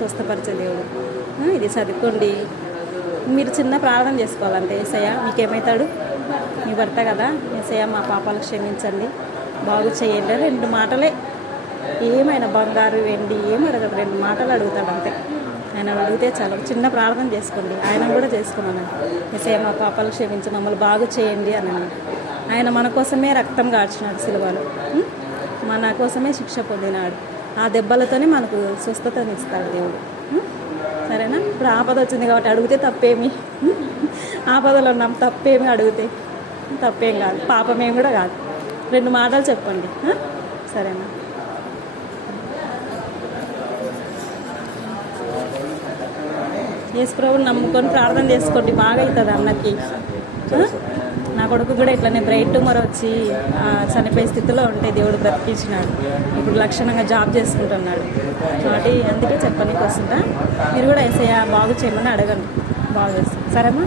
స్వస్థపరిచే దేవుడు. ఇది చదువుకోండి. మీరు చిన్న ప్రార్థన చేసుకోవాలంటే, యేసయ్య మీకేమవుతాడు, మీ భర్త కదా, యేసయ్య మా పాపాలు క్షమించండి, బాగు చేయండి అని 2 మాటలే. ఏమైనా బంగారు వెండి ఏం అడగదు, 2 మాటలు అడుగుతాడు అంతే. ఆయన అడిగితే చాలా చిన్న ప్రార్థన చేసుకోండి. ఆయన కూడా చేసుకున్నాను, యేసయ్య మా పాపాలు క్షమించి మమ్మల్ని బాగు చేయండి అని. ఆయన మన కోసమే రక్తం కార్చినాడు సిలువలో, మన కోసమే శిక్ష పొందినాడు. ఆ దెబ్బలతోనే మనకు స్వస్థతనిస్తాడు దేవుడు. సరేనా? ఇప్పుడు ఆపద వచ్చింది కాబట్టి అడిగితే తప్పేమి, ఆపదలో ఉన్నాం తప్పేమి, అడిగితే తప్పేం కాదు, పాపమేం కూడా కాదు. 2 మాటలు చెప్పండి. సరేనా? యేసు ప్రభువుని నమ్ముకొని ప్రార్థన చేసుకోండి, బాగా అవుతుంది అన్నకి. నా కొడుకు కూడా ఇట్లనే బ్రెయిన్ ట్యూమర్ వచ్చి చనిపోయే స్థితిలో ఉంటే దేవుడు బ్రతికించినాడు. ఇప్పుడు లక్షణంగా జాబ్ చేసుకుంటున్నాడు. కాబట్టి అందుకే చెప్పనీకి వస్తుంటా. మీరు కూడా యేసయ్య బాగు చేయమని అడగండి, బాగు చేస్తాం. సరేమ్మా?